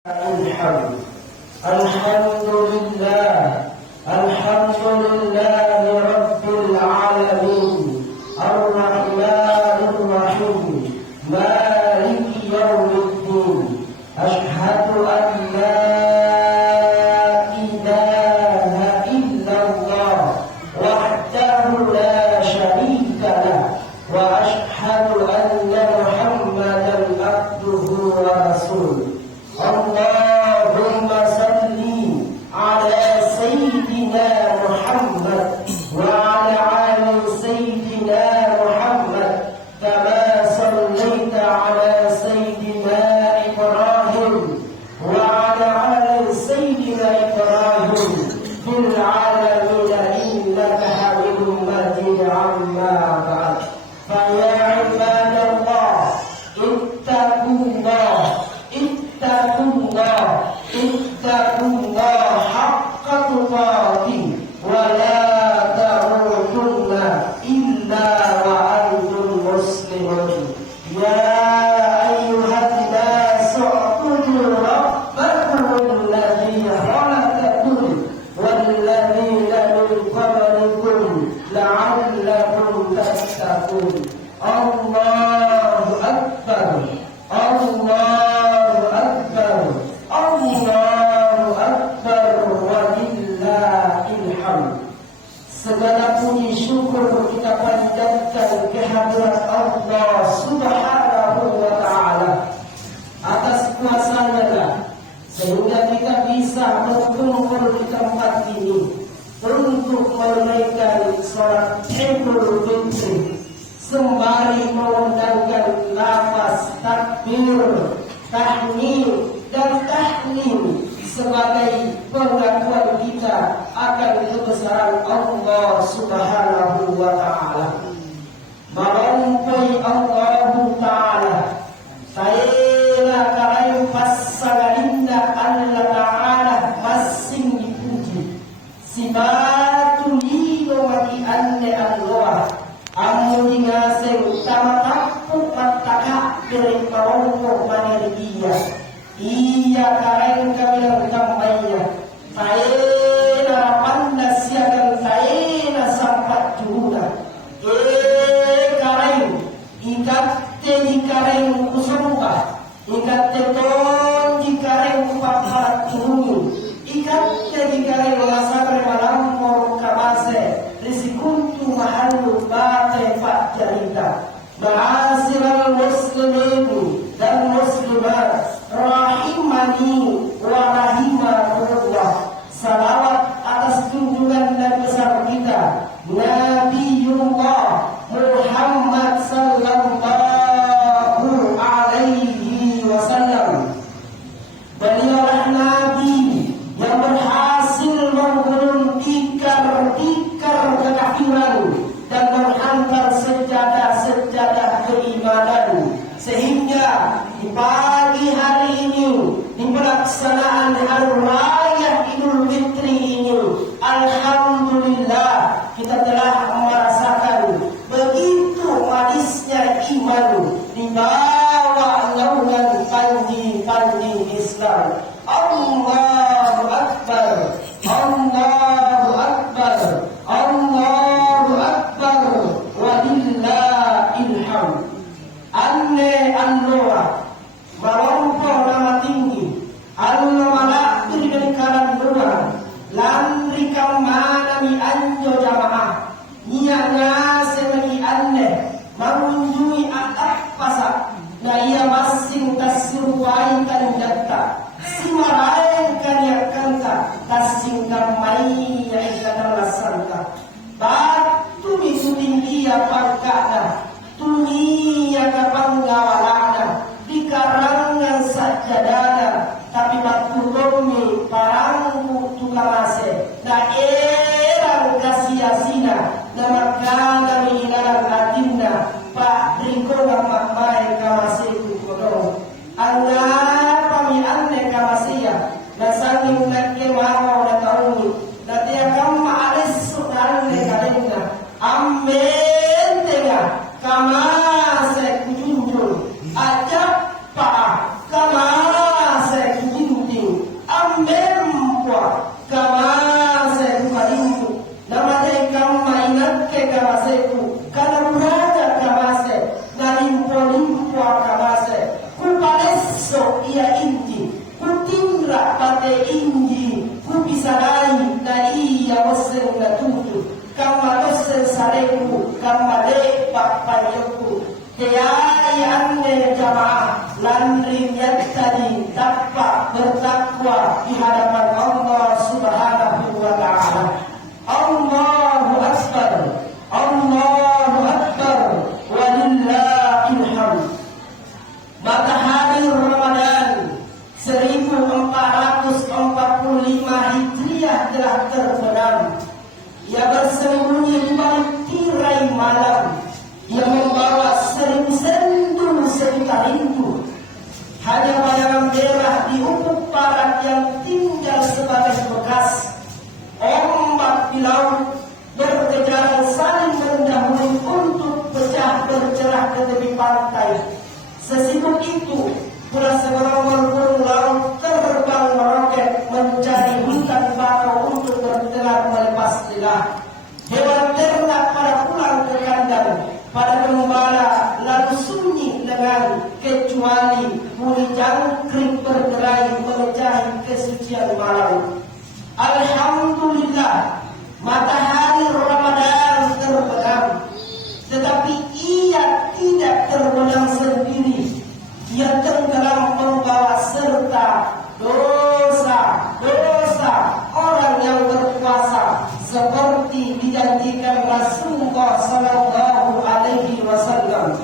الحمد لله رب العالمين الرحمن الرحيم مالك يوم الدين أشهد أن لا إله إلا الله وحده لا شريك له وأشهد أن محمدا عبده ورسوله اللهم صل على سيدنا محمد وعلى آل سيدنا محمد كما صليت على سيدنا إبراهيم وعلى آل سيدنا إبراهيم في العالمين إنك حميد مجيد. عما بعد فيا عباد الله اتقوا الله حق تقاته ولا تموتن إلا وأنتم مسلمون. يا أيها الناس اعبدوا ربكم الذي خلقكم والذين من قبلكم لعلكم تتقون. الله أكبر الله أكبر Allahu Akbar walillahil hamd. Segala puji syukur kita panjatkan kehadirat Allah Subhanahu wa Ta'ala. Atas kuasa-Nya lah sehingga kita bisa berkumpul di tempat ini untuk menunaikan salat Idul Fitri sembari mengundangkan lafaz takbir, tahmid dan tahlil sebagai pengakuan kita akan kebesaran Allah Subhanahu wa Ta'ala. Melampaui Allah Ta'ala saya karai pasagalinda Allah Ta'ala masing dipuji sibatu lino mati anne Allah amun ngaseng tamatapu pataka dari parongko manergia. Iya karen kabilang tambahnya taena panda siakan taena sampat juda karen ikatte di karen kusumba ikatte ton di karen kupaparat turun ikatte di karen masabre malampor kabase risikuntu mahalu bate fat jarita ma'asiral muslimin dan muslimat rahimani wa rahimakumullah. Salawat atas junjungan dan besar kita Nabiullah Muhammad sallallahu alaihi wasallam. Beliaulah Nabi yang berhasil menggulung tikar-tikar kekafiran dan menghantar sejadah-sejadah keimanan, sehingga di pagi hari ini di pelaksanaan hari raya Idul Fitri ini alhamdulillah kita telah merasakan begitu manisnya iman di bawah naungan panji-panji Islam. Allahu Akbar Allahu Akbar Allahu Akbar walillahil hamd. Anne Allah melampau nama tinggi Allah malakir dari kalan luar landri kamana mi anjo jamaah niat ngase bagi anne mengunjungi atap pasak na ia masing tasirwai kan jatta simarain kan yang kanta tasing kamai yang ikatan lasanta batu misuling ia pangkana dunia kapanggawana di karangan sajadana tapi batu domi parangku tukarase na erang kasia-sina na makana mihilang adinna pak riko na makmai kamasiku kono anga pamianne kamasia na sanging nakemaro na taungi na tiakam maalis sukanne kalinga amen tega kama se kujunjung ajak pa kama se kujunjung Kiai anne jamaah landri tadi dapat bertakwa di hadapan Allah Subhanahu wa taala. Allahu Akbar, Allahu Akbar, walillahil hamd. Matahari Ramadan 1445 Hijriah telah terbenam. Ia bersembunyi di balik tirai malam yang membawa seribu sendu sejuta rindu. Hanya bayangan merah di ufuk barat yang tinggal sebagai bekas. Ombak di laut berkejaran saling mendahului untuk pecah bercerah ke tepi pantai. Sesibuk itu pula segerombol burung laut terbang meroket mencari hutan bakau untuk bertelur melepas lidah. Hewan ternak pada pulang ke kandang, pada gembala lalu sunyi lengan, kecuali buli jangkrik bergerai memecahi kesucian malam. Alhamdulillah, matahari Ramadan terbenam, tetapi ia tidak terbenam sendiri. Ia tenggelam membawa serta dosa orang yang berpuasa, seperti dijanjikan Rasulullah sallallahu alaihi wasallam.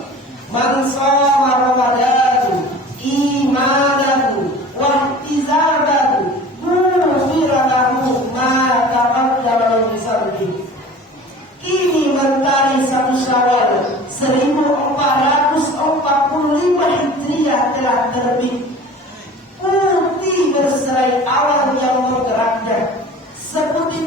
Man shoma Ramadan imanan wa ihtisaban ghufira lahu ma taqaddama min dhanbi. Kini mentari 1 Syawal 1445 Hijriah telah terbit. Putih berserai awan yang bergeraknya, seputih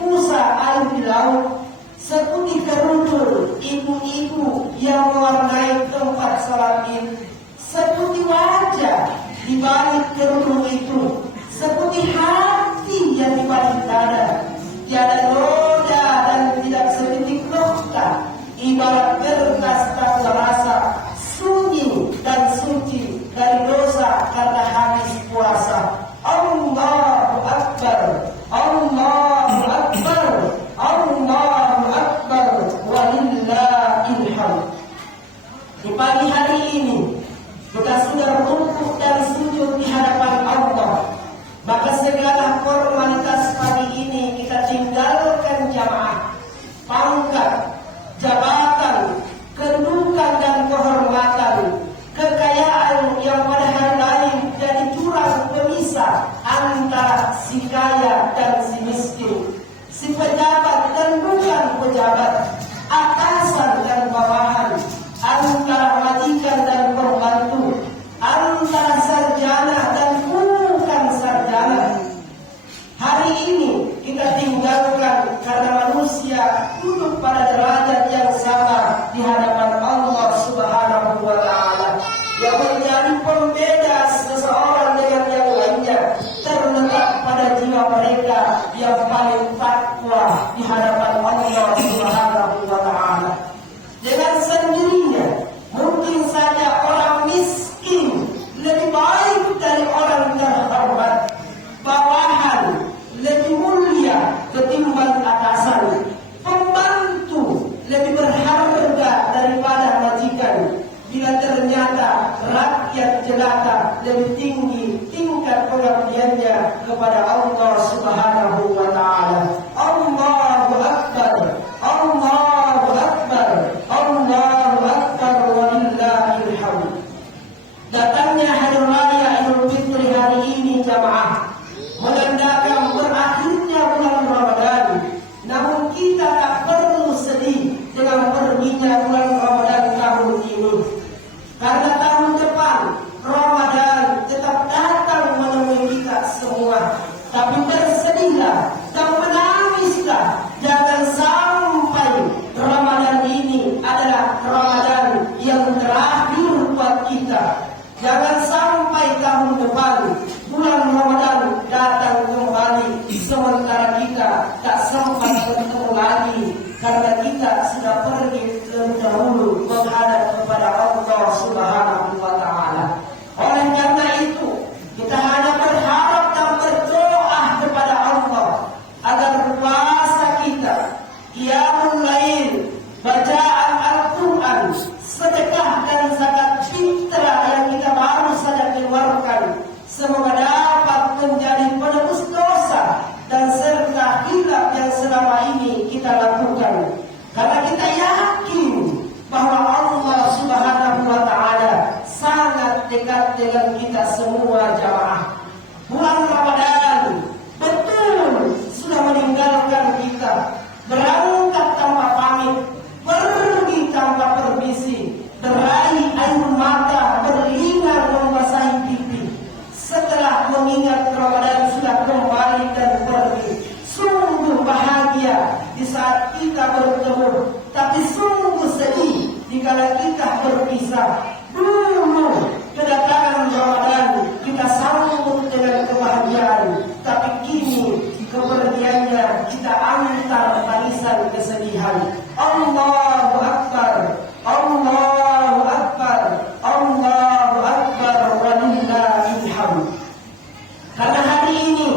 busa air di laut, seputih kerudung ibu-ibu yang mewarnai tempat salat Id, seputih wajah di balik kerudung itu, seputih hati yang di balik dada. Tiada noda dan tidak setitik nokta, ibarat kertas tak terasa, sunyi dan suci dari dosa karena habis puasa. Allahu Akbar, Allahu Akbar, Allahu Akbar, walillahil hamd. Di pagi hari ini kita sudah rukuk dan sujud di hadapan Allah. Maka segala formalitas pagi ini kita tinggalkan jamaah, pangkat, jabatan, kedudukan dan kehormatan, kekayaan yang pada hari lain jadi jurang pemisah antara si kaya dan si miskin, si pejabat dan bukan pejabat, atasan dan bawahan, antara majikan dan pembantu, antara sarjana dan bukan sarjana. Hari ini kita tinggalkan karena manusia duduk pada derajat yang sama di hadapan Allah Subhanahu wa taala. Yang menjadi pembeda seseorang dengan yang lainnya terletak pada jiwa mereka yang paling takwa di hadapan Allah Subhanahu wa taala. Dengan sendirinya mungkin saja orang miskin lebih baik dari orang terhormat, bawahan lebih mulia ketimbang atasan, pembantu lebih berharga daripada majikan. Bila ternyata rakyat jelata lebih tinggi tingkat pengabdiannya kepada Allah Subhanahu wa taala. Allahu Akbar, Allahu Akbar, Allahu Akbar, walillahil hamd. Datangnya hari raya Idul Fitri hari ini jamaah menandakan berakhirnya bulan Ramadan. Namun kita tak perlu sedih dengan perginya bulan Ramadan tahun ini, karena tahun depan Ramadan tetap datang menemui kita semua. Tapi bersedihlah dan menangislah, jangan sampai Ramadan ini adalah Ramadan yang terakhir buat kita. Jangan sampai tahun depan bulan Ramadan datang kembali sementara kita tak sempat bertemu lagi karena kita sudah pergi lebih dahulu menghadap kepada Allah Subhanahu wa taala. Oleh karena itu, kita hanya berharap dan berdoa kepada Allah agar puasa kita, qiyamul lail, bacaan Al-Quran, dengan kita semua jamaah. Bulan Ramadan betul sudah meninggalkan kita, berangkat tanpa pamit, pergi tanpa permisi, derai air mata berlinang membasahi pipi. Setelah mengingat Ramadan sudah kembali dan pergi, sungguh bahagia di saat kita bertemu, tapi sungguh sedih dikala kita berpisah. Dulu kedatangan Ramadan kita sambut dengan kebahagiaan, tapi kini kepergiannya kita antar tangisan kesedihan. Allahu Akbar, Allahu Akbar, Allahu Akbar, walillahil hamd. Karena hari ini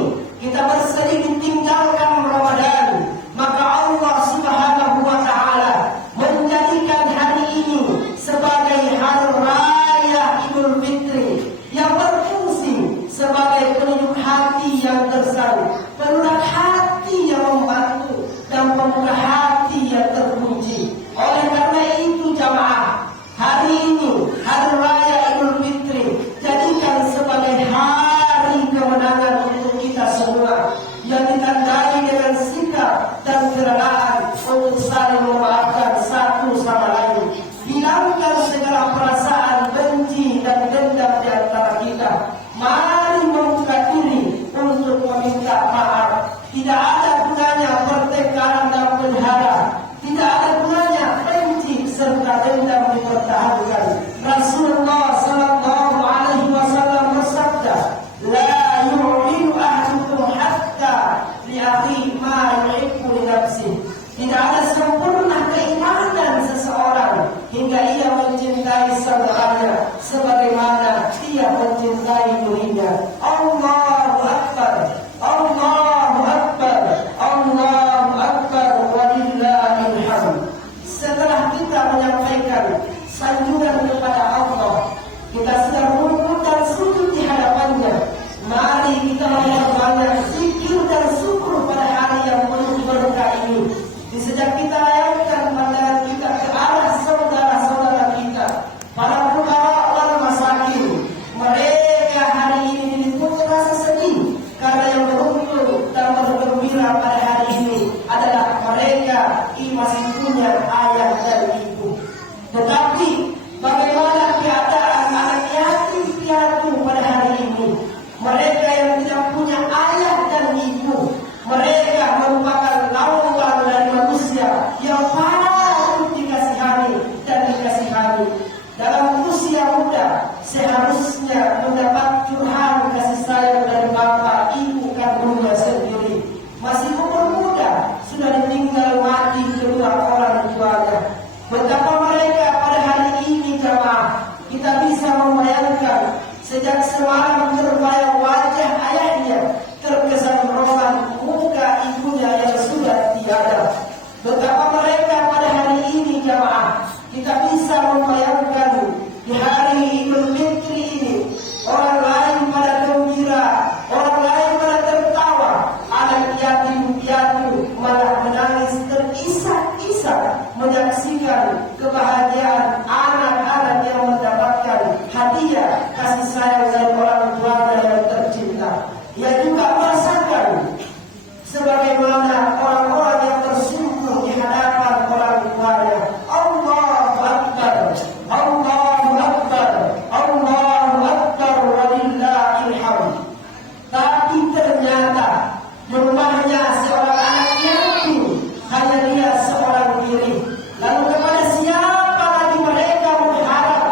kita bersedih ditinggalkan Ramadan, maka Allah Subhanahu wa taala menjadikan hari ini sebagai hari raya Idul Fitri yang berfungsi sebagai penunjuk hati yang tersaru, pelunak hati yang membantu, dan pembuka hati yang terkunci. Oleh karena itu jamaah, hari ini hari raya Idul Fitri jadikan sebagai hari kemenangan untuk kita semua, yang ditandai dengan sikap dan kerelaan untuk saling memaafkan satu sama lain, hilangkan segala perasaan benci dan dendam di antara kita. Mari membuka diri untuk meminta maaf. Tidak ada gunanya pertengkaran dan penjara, tidak ada gunanya benci serta dendam dipertahankan. Rasulullah sallallahu alaihi wasallam bersabda, la yu'minu ahadukum hatta li akhihi ma yuhibbu li nafsihi. Tidak ada sempurna keimanan seseorang hingga ia mencintai saudaranya sebagaimana ia mencintai dirinya. Allahu Akbar, Allahu Akbar, Allahu Akbar, walillahil hamd. Setelah kita menyampaikan sanjungan kepada Allah, kita sedang rukuk dan sujud di hadapannya. Mari kita memperbanyak zikir dan syukur pada hari yang penuh berkah ini. Di sejak kita layakkan pandangan kita ke arah saudara-saudara kita, para fuqara wal masakin, mereka hari ini diliputi rasa sedih karena yang beruntung dan bergembira pada hari ini adalah mereka yang masih punya ayah dan ibu. Tetapi bagaimana keadaan anak yatim piatu pada hari ini? Mereka yang tidak punya ayah dan ibu, mereka merupakan lawan dari manusia yang patut dikasihani dan dikasihani. Dalam usia muda seharusnya mendapat curahan kasih sayang dari bapak ibu kandungnya sendiri. Masih umur muda sudah ditinggal mati kedua orang tuanya. Betapa mereka pada hari ini jemaah, kita bisa membayangkan sejak semalam terbayang wajah ayahnya, terkesan roman muka ibunya yang sudah tiada. Betapa mereka pada hari ini jemaah, kita bisa membayangkan di hari Idul Fitri ini, orang lain pada gembira, orang lain pada tertawa, anak yatim piatu malah menangis terisak-isak menyaksikan kebahagiaan anak-anak yang mendapatkan hadiah kasih sayang dari orang tuanya yang tercinta. Ia juga merasakan sebagaimana orang-orang yang tersungkur di hadapan orang tuanya. Allahu Akbar, Allahu Akbar, Allahu Akbar, walillahil hamd. Tapi ternyata di rumahnya seorang anak yatim, hanya dia seorang diri. Lalu kepada siapa lagi mereka berharap?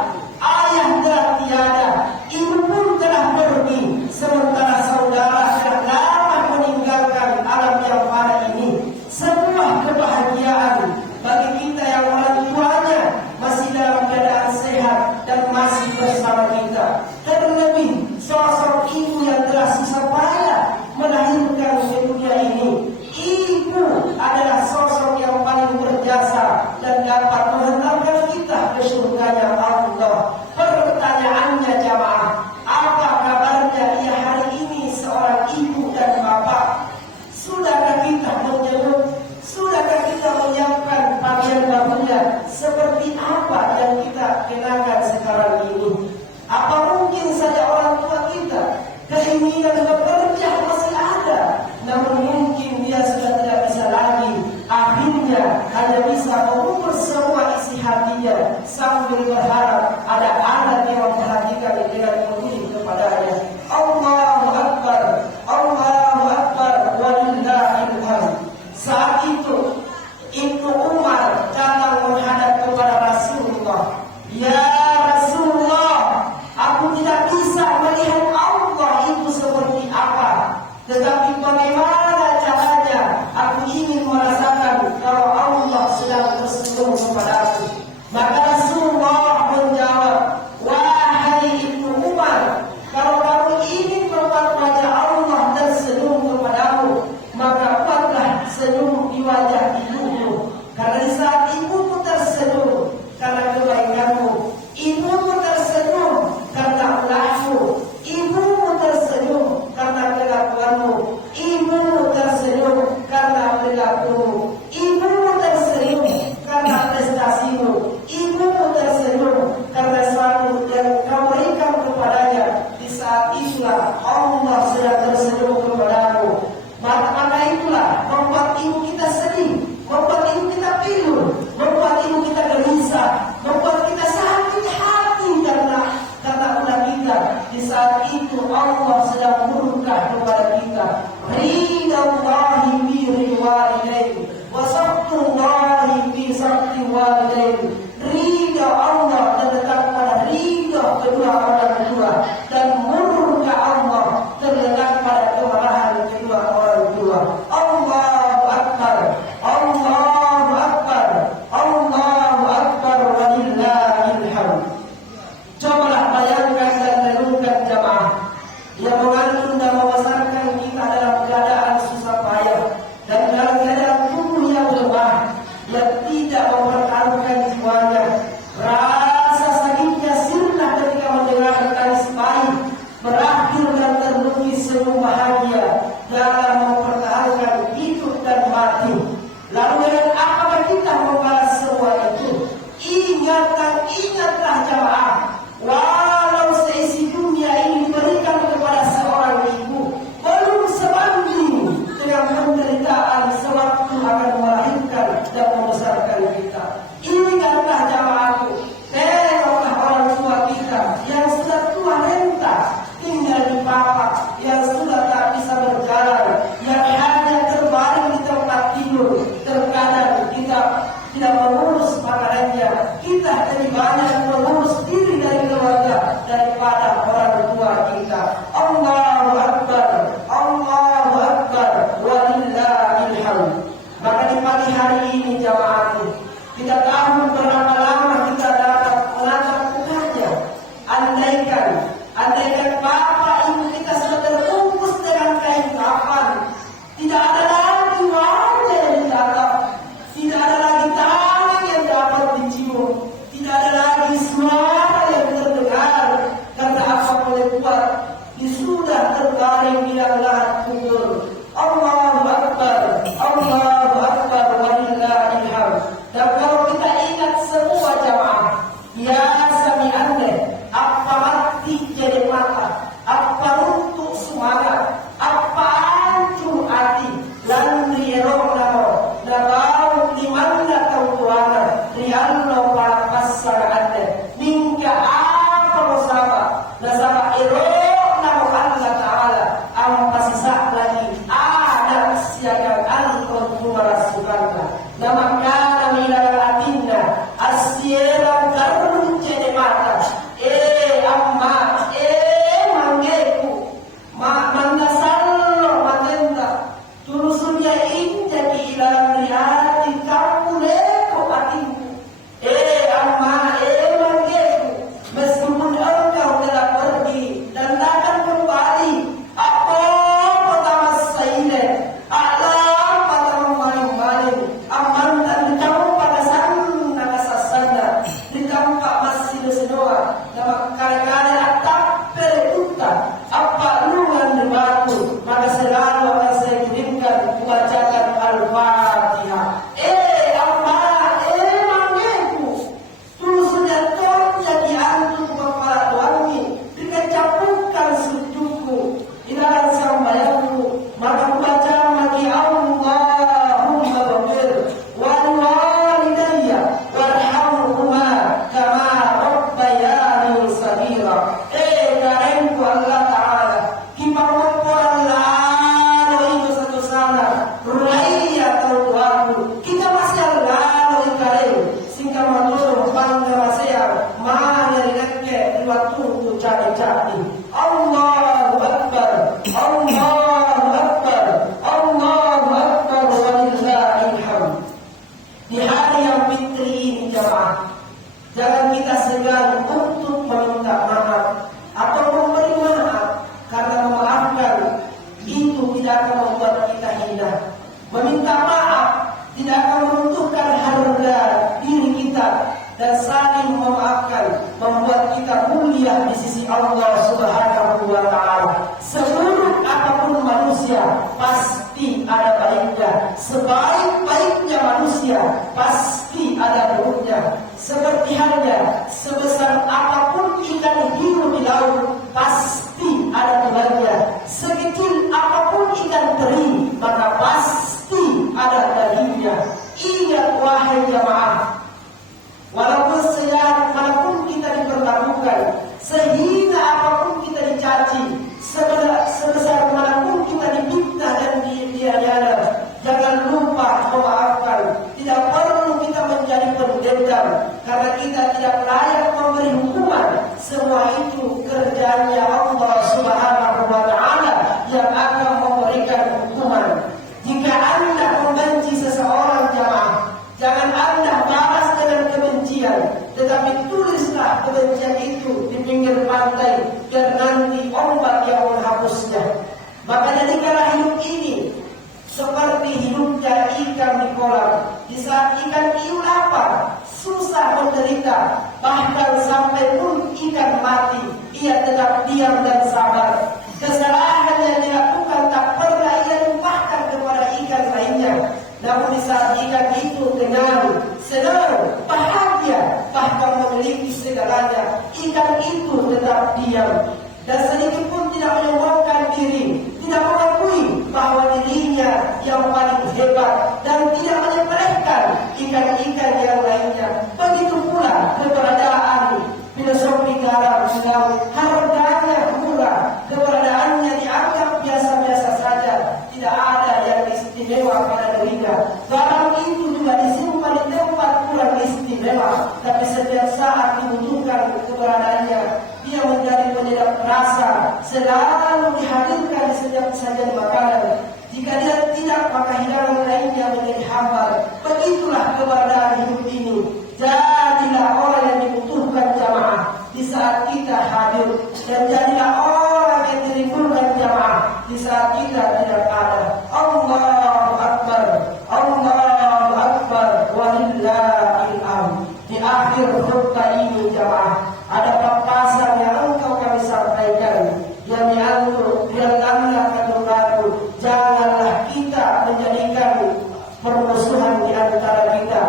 Ayah telah tiada, ibu pun telah pergi, sementara saudara telah lama meninggalkan alam yang fana ini. Sebuah kebahagiaan bagi kita yang orang tuanya masih dalam keadaan sehat dan masih bersama kita. Terlebih sosok ibu yang telah susah payah melahirkan di dunia ini. Ibu adalah sosok yang paling berjasa dan dapat menghantarkan kita ke surganya Allah. Pertanyaannya jamaah, apa kabarnya ia hari ini seorang ibu dan bapak? Sudahkah kita menjemput? Sudahkah kita menyiapkan pakaian barunya seperti apa yang kita kenakan sekarang ini? Apa mungkin saja keinginan bekerja masih ada, namun mungkin dia sudah tidak bisa lagi. Akhirnya hanya bisa mengubur semua isi hatinya sambil berharap ada anak yang memperhatikan dengan lebih kepadanya. Allahu Akbar, Allahu Akbar, walillahil hamd. Saat itu Ibnu Umar datang menghadap kepada Rasulullah. Ya Rasulullah, aku tidak bisa melihat Allah itu seperti apa, tetapi bagaimana caranya aku ingin merasakan kalau Allah sedang tersenyum kepadaku. Maka Rasulullah menjawab, wahai Ibnu Umar, kalau kamu ingin membuat wajah Allah tersenyum kepadamu, maka buatlah senyum di wajah ibumu. Karena di saat ibumu tersenyum karena kebaikanmu, ibumu tersenyum karena ulahmu, ibumu tersenyum karena kelakuanmu, ibumu tersenyum karena perilakumu, ibumu tersenyum karena prestasimu, ibumu tersenyum karena sesuatu yang kau berikan kepadanya. Di saat itulah Allah sedang tersenyum kepadamu. Maka itulah membuat ibu kita sedih, membuat ibu kita pilu, membuat ibu kita gelisah, membuat kita sakit hati karena ulah kita. Di saat itu Allah sedang murka kepada kita. Ridallahi bi riwalidain, wa sabtullahi bi sabti walidain. Ridha Allah terletak pada ridha kedua orang tua, dan murka Allah terletak pada kemarahan kedua orang tua. Allahu Akbar, Allahu Akbar, Allahu Akbar, walillahil hamd. Cobalah bayangkan dan renungkan jamaah yang mengandung dan membesarkan kita dalam keadaan susah payah dan dalam keadaan tubuh yang lemah, yang tidak mempertaruhkan jiwanya. Rasa sakitnya sirna ketika mendengar tangis bayi berakhir dan terlukis senyum bahagia dalam mempertahankan hidup dan mati. Lalu dengan apa kita membalas semua itu? Ingatlah jamaah, walau seisi dunia ini diberikan kepada seorang ibu, belum sebanding dengan penderitaan sewaktu akan melahirkan dan membesarkan kita. Ingatlah jamaahku, tengoklah orang tua kita yang sudah tua renta, tinggal di papak, yang sudah tak bisa berjalan, yang hanya terbaring di tempat tidur. Terkadang kita tidak mengurus makanannya, kita lebih banyak mengurus diri dari keluarga daripada orang tua kita. Allahu Akbar, Allahu Akbar, walillahil hamd. Maka di pagi hari ini jamaahku, kita tahu berapa lama kita dapat menatap Tuhannya. Andaikan bapak ibu kita sudah terbungkus dengan kain kafan, tidak ada lagi wajah yang ditatap, tidak ada lagi tangan yang dapat dicium, tidak ada lagi suara yang terdengar, karena apa boleh buat, sudah terbaring di dalam lahat kubur. Allahu Akbar, Allahu Akbar, walillahil hamd. Dan kalau kita ingat semua jamaah, ya sami'anne, apa mati jadi mata, apa runtuh semangat, apa hancur hati, lan rierong namo, nabau limanna tautuana, riallo para pasanganne, ningka apa bersama, nasaba irong namo Allah Ta'ala, ampasisa lagi, ada siaga alkohol merasukanlah, nama kana minal atinna, asieran karun jadi mata, amma, mangeku, mandasallo matenda, tulusunya injaki ilang rihati kapuleko atinku, amma, mangeku, meskipun engkau telah pergi dan takkan kembali, apa pertama saile, alam pertama maling-maling, aman dan ditamu pada sana kasasana, ditampak masih doa, nama kare-kare atap perikuta, apa lungan di batu, maka selalu akan saya kirimkan membacakan Al-Fatihah. Amma, mangeku, tulusnya tolong jadi antum kepala tuangi, dikecapukkan sujudku, ini baca ini. Allahu Akbar, Allahu Akbar, Allahu Akbar, walillahil hamd. Di hari yang fitri ini jamaah, jangan kita segan untuk meminta maaf atau memberi maaf, karena memaafkan itu tidak akan membuat kita hina. Meminta maaf tidak akan meruntuhkan harga diri kita, dan saling memaafkan membuat kita mulia di sisi Allah Subhanahu wa Ta'ala. Seburuk apapun manusia pasti ada baiknya, sebaik-baiknya manusia pasti ada buruknya. Seperti halnya sebesar apapun ikan hiu di laut pasti ada tulannya, sekecil apapun ikan teri maka pasti ada dagingnya. Ingat wahai jamaah, walaupun sejahat manapun kita diperlakukan, sehina apapun kita dicaci, sebesar manapun kita dipitnah dan dianiaya, jangan lupa memaafkan. Tidak perlu kita menjadi pendendam, karena kita tidak layak memberi hukuman. Semua itu kerjanya Allah Subhanahu wa Ta'ala yang akan memberikan hukuman. Jika Anda membenci seseorang jamaah, jangan Anda balas dengan kebencian, tetapi tulislah kebencian itu di pinggir pantai, biar nanti ombak yang menghapusnya. Maka jadikanlah hidup ini seperti hidupnya ikan di kolam. Di saat ikan hiu lapar, susah menderita, bahkan sampai pun ikan mati, ia tetap diam dan sabar. Kesalahan yang dilakukan tak pernah ia limpahkan kepada ikan lainnya. Namun di saat ikan itu kenyang, senang, bahagia, bahkan memiliki segalanya, ikan itu tetap diam dan sedikit pun tidak menyombongkan diri, tidak mengakui bahwa dirinya yang paling hebat, dan tidak menyepelekan ikan-ikan yang lainnya. Begitu pula keberadaan filosofi garam di laut, harganya murah, keberadaannya dianggap biasa-biasa saja, tidak ada yang istimewa pada dirinya. Garam itu juga disimpan di tempat kurang istimewa, tapi setiap saat dibutuhkan keberadaannya, dia menjadi penyedap rasa, selalu dihadirkan di setiap sajian makanan. Jika dia tidak, maka hidangan lainnya menjadi hambar. Begitulah keberadaan hidup ini. Jadilah orang yang dibutuhkan jamaah di saat kita hadir, dan jadilah orang yang dirindukan jamaah di saat kita tidak ada. Allahu Akbar, Allahu Akbar, walillahil hamd. Di akhir khutbah ini jamaah, ada papasan yang engkau kami sampaikan, yang diatur yang anda katakan, janganlah kita menjadikan permusuhan di antara kita.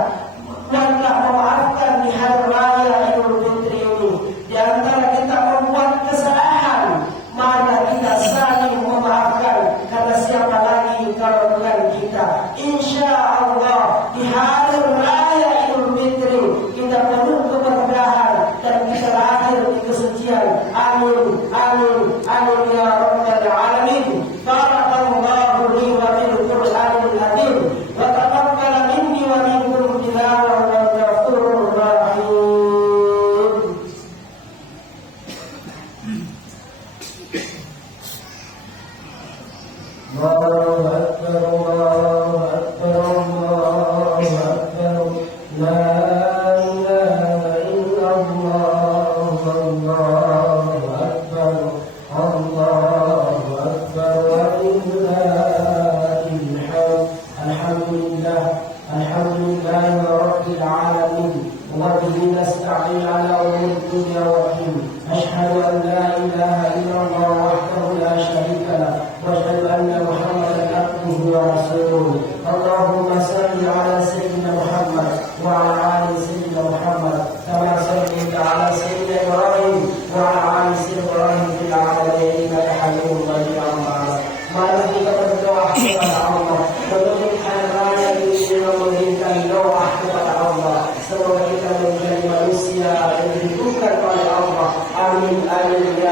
Buatlah memaafkan di hari raya Idul Fitri ini. Di antara kita membuat kesalahan, maka kita saling memaafkan, karena siapa lagi kalau bukan kita. Insya Allah di hari raya Idul Fitri kita penuh keberkahan dan kita lahir di kesucian. Amin, amin, amin ya rabbal alamin. Barakallahu li wa fil Qur'anil Hakim, wa taqabbal minni wa minkum tilawatan wal ghafurur rahim. Allahu Akbar, Allahu Akbar, Allahu Akbar. La ilaha illallah, Allahu Akbar, Allahu Akbar, walillahil hamd. Alhamdulillah, alhamdulillah rabbil alamin, wa bihi nasta'in ala umuri dunya wa din. Ashhadu an la ilaha illallah wahdahu la sharika lah, wa ashhadu anna Muhammadan abduhu wa rasuluh. Allahumma salli ala sayyidina Muhammad wa ala ali sayyidina Muhammad, kama sallaita ala sayyidina Ibrahim wa ala ali sayyidina Ibrahim fil alamin innaka Hamidum Majid. Mari kita berdoa kepada Allah, menunjukkan raya ini dengan memberikan doa kepada Allah. Semoga kita menjadi manusia yang dibutuhkan oleh Allah. Amin, amin.